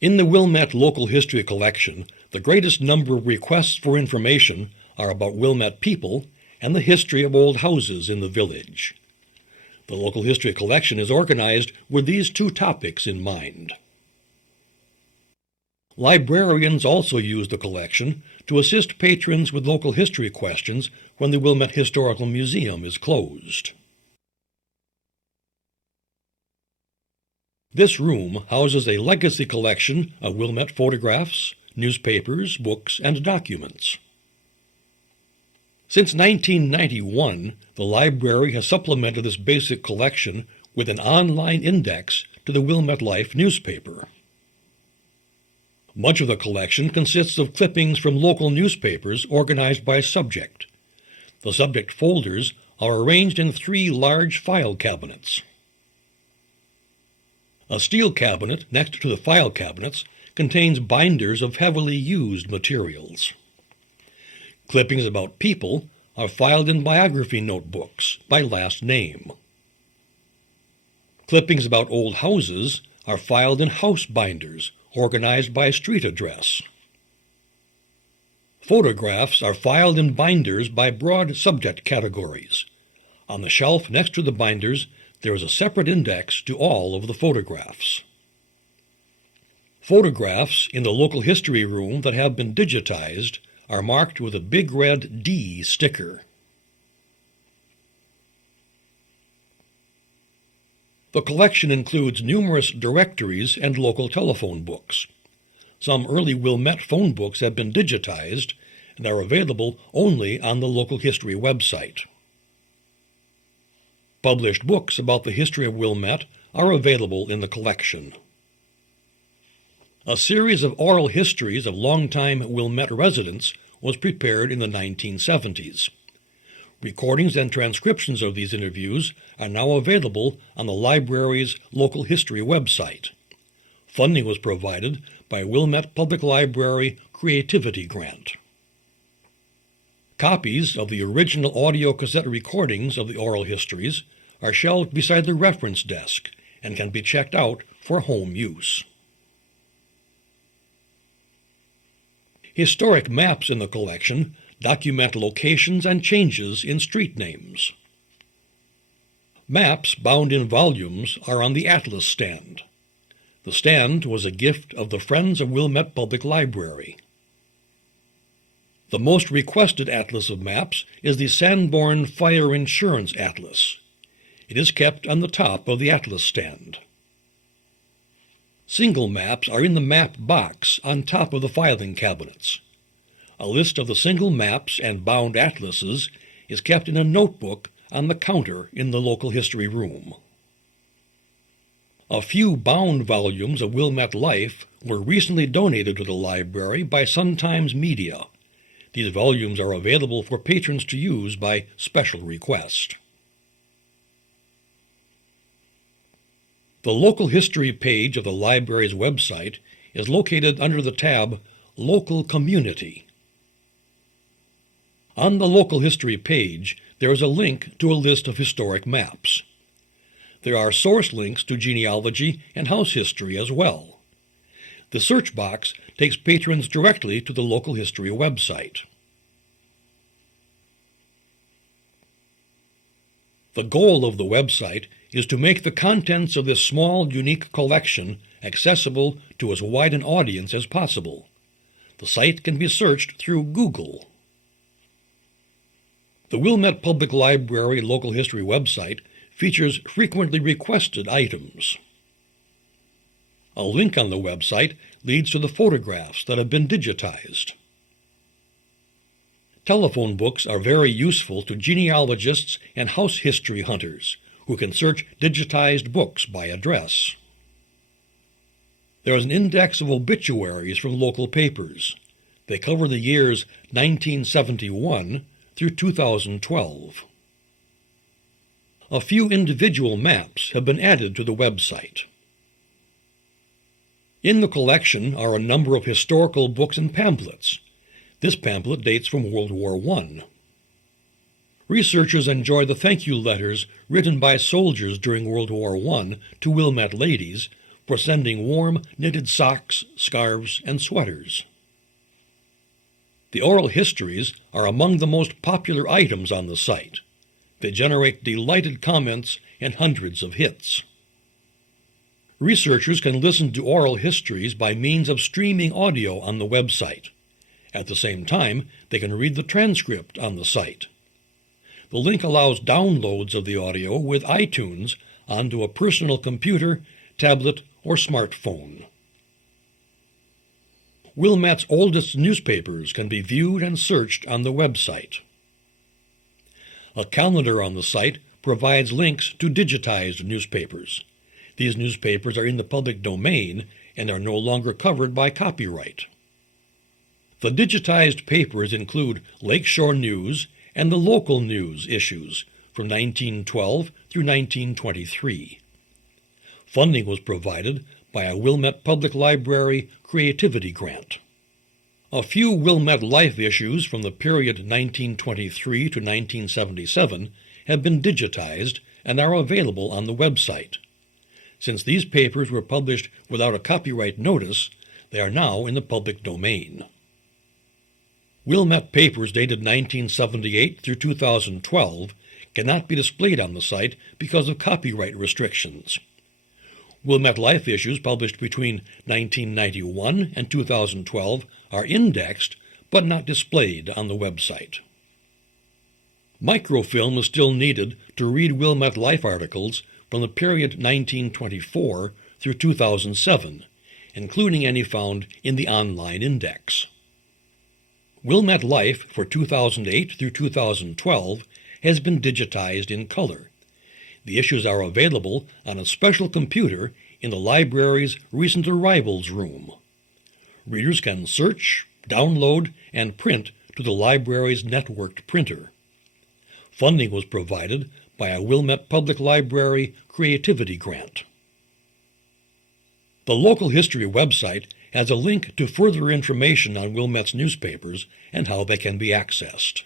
In the Wilmette Local History Collection, the greatest number of requests for information are about Wilmette people and the history of old houses in the village. The Local History Collection is organized with these two topics in mind. Librarians also use the collection to assist patrons with local history questions when the Wilmette Historical Museum is closed. This room houses a legacy collection of Wilmette photographs, newspapers, books, and documents. Since 1991, the library has supplemented this basic collection with an online index to the Wilmette Life newspaper. Much of the collection consists of clippings from local newspapers organized by subject. The subject folders are arranged in 3 large file cabinets. A steel cabinet next to the file cabinets contains binders of heavily used materials. Clippings about people are filed in biography notebooks by last name. Clippings about old houses are filed in house binders organized by street address. Photographs are filed in binders by broad subject categories. On the shelf next to the binders, there is a separate index to all of the photographs. Photographs in the local history room that have been digitized are marked with a big red D sticker. The collection includes numerous directories and local telephone books. Some early Wilmette phone books have been digitized and are available only on the local history website. Published books about the history of Wilmette are available in the collection. A series of oral histories of longtime Wilmette residents was prepared in the 1970s. Recordings and transcriptions of these interviews are now available on the library's local history website. Funding was provided by Wilmette Public Library Creativity Grant. Copies of the original audio cassette recordings of the oral histories are shelved beside the reference desk and can be checked out for home use. Historic maps in the collection document locations and changes in street names. Maps bound in volumes are on the Atlas stand. The stand was a gift of the Friends of Wilmette Public Library. The most requested atlas of maps is the Sanborn Fire Insurance Atlas. It is kept on the top of the atlas stand. Single maps are in the map box on top of the filing cabinets. A list of the single maps and bound atlases is kept in a notebook on the counter in the local history room. A few bound volumes of Wilmette Life were recently donated to the library by Sun-Times Media. These volumes are available for patrons to use by special request. The local history page of the library's website is located under the tab Local Community. On the local history page, there is a link to a list of historic maps. There are source links to genealogy and house history as well. The search box takes patrons directly to the local history website. The goal of the website is to make the contents of this small, unique collection accessible to as wide an audience as possible. The site can be searched through Google. The Wilmette Public Library Local History website features frequently requested items. A link on the website leads to the photographs that have been digitized. Telephone books are very useful to genealogists and house history hunters who can search digitized books by address. There is an index of obituaries from local papers. They cover the years 1971 through 2012. A few individual maps have been added to the website. In the collection are a number of historical books and pamphlets. This pamphlet dates from World War I. Researchers enjoy the thank you letters written by soldiers during World War I to Wilmette ladies for sending warm knitted socks, scarves, and sweaters. The oral histories are among the most popular items on the site. They generate delighted comments and hundreds of hits. Researchers can listen to oral histories by means of streaming audio on the website. At the same time, they can read the transcript on the site. The link allows downloads of the audio with iTunes onto a personal computer, tablet, or smartphone. Wilmette's oldest newspapers can be viewed and searched on the website. A calendar on the site provides links to digitized newspapers. These newspapers are in the public domain and are no longer covered by copyright. The digitized papers include Lakeshore News and the local news issues from 1912 through 1923. Funding was provided by a Wilmette Public Library Creativity Grant. A few Wilmette Life issues from the period 1923 to 1977 have been digitized and are available on the website. Since these papers were published without a copyright notice, they are now in the public domain. Wilmette papers dated 1978 through 2012 cannot be displayed on the site because of copyright restrictions. Wilmette Life issues published between 1991 and 2012 are indexed but not displayed on the website. Microfilm is still needed to read Wilmette Life articles from the period 1924 through 2007, including any found in the online index. Wilmette Life for 2008 through 2012 has been digitized in color. The issues are available on a special computer in the library's Recent Arrivals room. Readers can search, download, and print to the library's networked printer. Funding was provided by a Wilmette Public Library Creativity Grant. The local history website has a link to further information on Wilmette's newspapers and how they can be accessed.